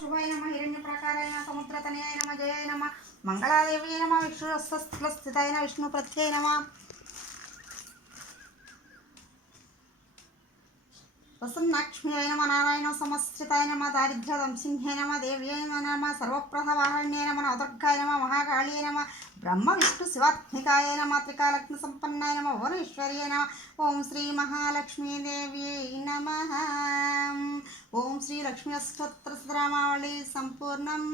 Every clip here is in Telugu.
शुभाय नमः हिरण्यप्राकाराय नमः समुद्रतनयाय नमः जयाय नमः मंगलादेव्यै नमः विष्णुस्थिताय नमः विष्णुप्रत्यै नमः वसन्नाक्ष्म्यै नमः नारायण समस्थिताय नमः दारिद्र्यदंसिंह्यै नमः देव्यै नमः सर्वप्रथवाहण्यै नमः नवदुर्गाय नमः महाकाळ्यै नमः ब्रह्म विष्णु शिवात्मिकाय नमः त्रिकालग्नसम्पन्नाय नमः भुवनेश्वर्यै नमः ओं श्री महालक्ष्मी देव्यै नमः ओं श्री लक्ष्मी अष्टोत्तरशतनामावली संपूर्णम्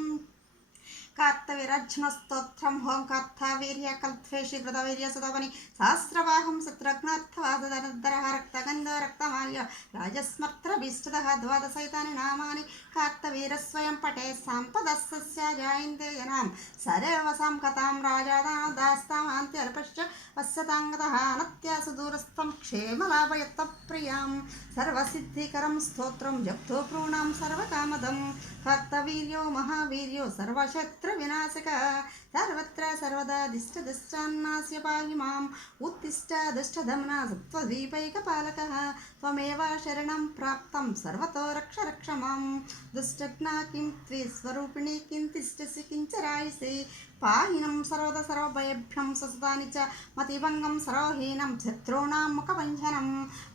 कार्तवीरार्जुन स्तोत्रम हों कार्तवीर्य कल्पेशि कृतवीर्य सुतपनि सहस्रवाहं शत्रुघ्नार्थवादधनुद्धरः रक्तगन्ध रक्तमाल्य राजस्मर्त्र भीष्टदः द्वादशैतानि नामानि कार्तवीरस्वयं पटे सम्पदस्य जायन्ते जनां सर्वसां कथां राजादास्तामान्त्यल्पश्च वस्यताङ्गतः अनत्यासु दूरस्थं क्षेमलाभयत्तप्रियां सर्वसिद्धिकरं स्तोत्रं जप्तो प्रूणां सर्वकामदं कार्तवीर्यो महावीर्यो सर्वशत्रुविनाशक सर्वत्र सर्वदा दिष्टदुष्टान्नास्य पाहि माम् उत्तिष्ठ दुष्टदमना सत्त्वद्वीपैकपालकः त्वमेव शरणं प्राप्तं सर्वतो रक्ष रक्ष मां दुष्टघ्ना किं त्वे स्वरूपिणी किं तिष्ठसि किञ्चरायसे पाहिनं सर्वदा सर्वभयभ्यं ससदानि च मतिभङ्गं सर्वहीनं शत्रूणां मुखभञ्जनं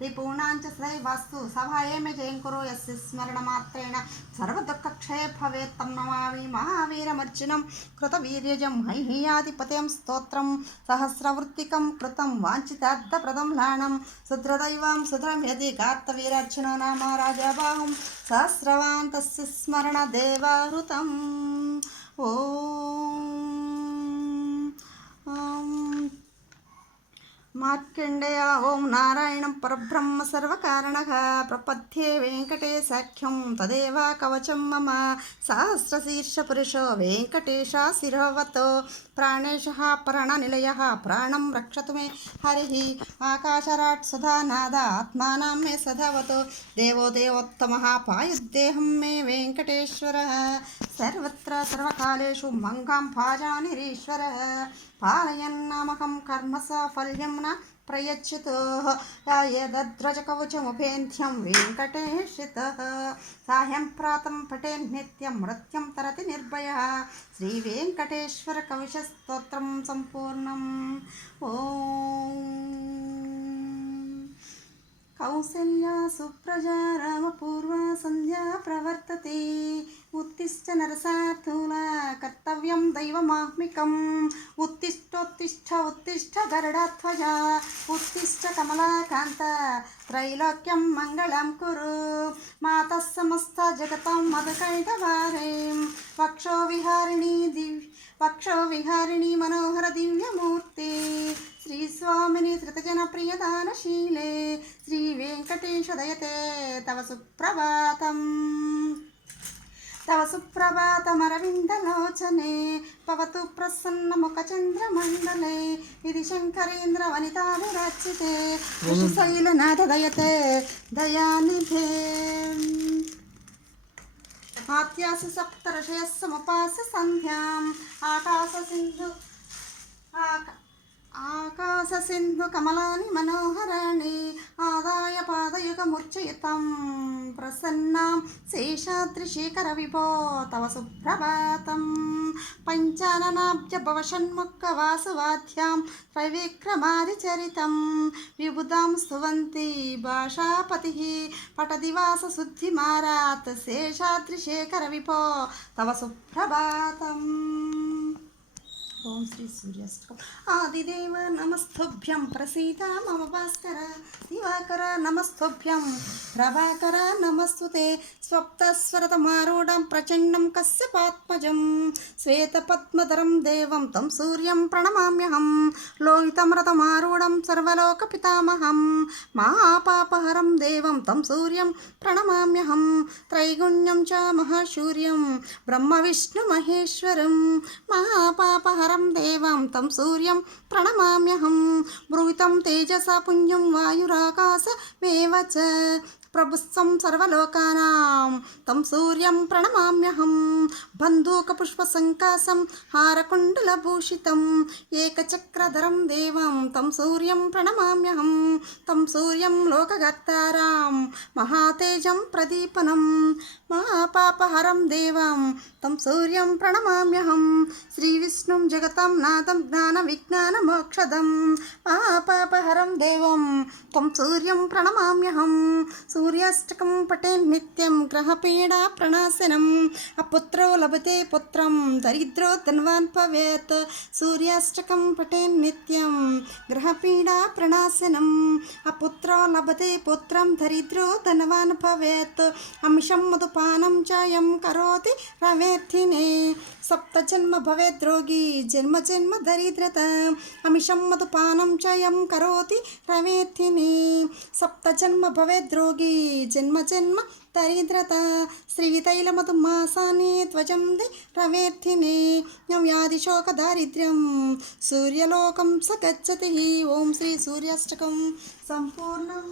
रिपूणां च सदैवास्तु सभाये मे जयं कुरु यस्य स्मरणमात्रेण सर्वदुःखक्षये भवेत् तं नमामि महावीरमर्जुनं कृतवीर्यजं हैह्यादिपतें स्तोत्रं सहस्रवृत्तिकं कृतं वाञ्छितार्थप्रदं लानं सुदृदैवां सुदृढं यदि कार्तवीरार्जुनो नाम राजबाहुं सहस्रवान् तस्य स्मरणदेवाहृतम् ओम मार्कण्डेय ओं नारायणं परब्रह्म सर्वकारणः प्रपद्ये वेङ्कटेशाख्यं तदेव कवचं मम सहस्रशीर्षपुरुषो वेङ्कटेशाशिरवतो प्राणेशः परणनिलयः प्राणं रक्षतु मे हरिः आकाशराट् सुधानाद आत्मानां मे सधवतो देवो देवोत्तमः पायुद्देहं मे वेङ्कटेश्वरः सर्वत्र सर्वकालेषु मङ्गां भाजानिरीश्वरः पालयन्नामकं कर्म साफल्यं न प्रयच्छतु यदद्रजकवचमुपेन्ध्यं वेङ्कटेशितः साह्यं प्रातं पठेन् नित्यं मृत्युं तरति निर्भयः श्रीवेङ्कटेश्वरकविशस्तोत्रं सम्पूर्णम् ॐ कौसल्या सुप्रजा रामपूर्वा सन्ध्या प्रवर्तते उत्तिष्ठ नरसार्थूला कर्तव्यं दैवमाह्मिकम् उत्तिष्ठोत्तिष्ठ उत्तिष्ठ गरुडध्वजा उत्तिष्ठ कमलाकान्त त्रैलोक्यं मङ्गलं कुरु मातः समस्त जगतां मधुकैटभारीं वक्षो विहारिणी मनोहर दिव्यमूर्ति श्रीस्वामिनि धृतजनप्रियदानशीले श्रीवेङ्कटेश दयते तव सुप्रभातमरविन्दलोचने पवतु प्रसन्नमुखचन्द्रमण्डले इति शङ्करेन्द्रवनिताभिरचिते ऋषिशैलनाथ दयते दयानिधे आत्यासु सप्तऋषयः समुपास्य सन्ध्याम् आकाशसिन्धु कमलानि मनोहराणि आदाय पादयुगमुर्चयितं प्रसन्नां शेषाद्रिशेखरविभो तव सुप्रभातं पञ्चाननाब्जभवषण्मुखवासुवाद्यां त्रैविक्रमादिचरितं विबुधां स्तुवन्ति भाषापतिः पठति वासशुद्धिमारात् शेषाद्रिशेखरविभो तव सुप्रभातम् ओं श्री सूर्याष्टकम् आदिदेव नमस्तुभ्यं प्रसीद मम भास्कर दिवाकर नमस्तुभ्यं प्रभाकर नमस्तुते स्वप्तस्वरतमारूढं प्रचण्डं कश्यपात्मजं श्वेतपद्मधरं देवं तं सूर्यं प्रणमाम्यहं लोहितमृतमारूढं सर्वलोकपितामहं महापापहरं देवं तं सूर्यं प्रणमाम्यहं त्रैगुण्यं च महाशूर्यं ब्रह्मविष्णुमहेश्वरं महापापहरं देवं तं सूर्यं प्रणमाम्यहं ब्रूहितं तेजसा पुञ्जं वायुराकाशमेव च ప్రభుత్వం సర్వలోకానాం తం సూర్యం ప్రణమామ్యహం బంధూకపుష్పసంకాసం హారకుండలభూషితం ఏకచక్రధరం దేవం తం సూర్యం ప్రణమామ్యహం తం సూర్యం లోకగర్తారాం మహాతేజం ప్రదీపనం మహాపాపహరం దేవం తం సూర్యం ప్రణమామ్యహం శ్రీవిష్ణుం జగతాం నాథం జ్ఞాన విజ్ఞాన మోక్షదం మహాపాపహరం దేవం తం సూర్యం ప్రణమామ్యహం సూర్యాష్టకం పఠే నిత్యం గ్రహపీడా ప్రణాశనం అపుత్రో లభతే పుత్రం దరిద్రో ధన్వాన్ భవేత్ సూర్యాష్టకం పఠే నిత్యం గ్రహపీడా ప్రణాశనం అపుత్రో లభతే పుత్రం దరిద్రో ధనవాన్ భవేత్ అమిషం మధుపానం చాయం కరోతి రవేర్థినే సప్తజన్మ భవేద్రోగి జన్మ జన్మ దరిద్రత అమిషం మధుపానం చయం కరోతి రవేర్థినే సప్తజన్మ భవేద్రోగి జన్మ జన్మ దరిద్రత శ్రీతైలమధుమాసాని ధ్వజం ది రవేర్థినే వ్యాధిశోక దారిద్ర్యం సూర్యలోకం స గచ్చతి ఓం శ్రీ సూర్యాష్టకం సంపూర్ణం.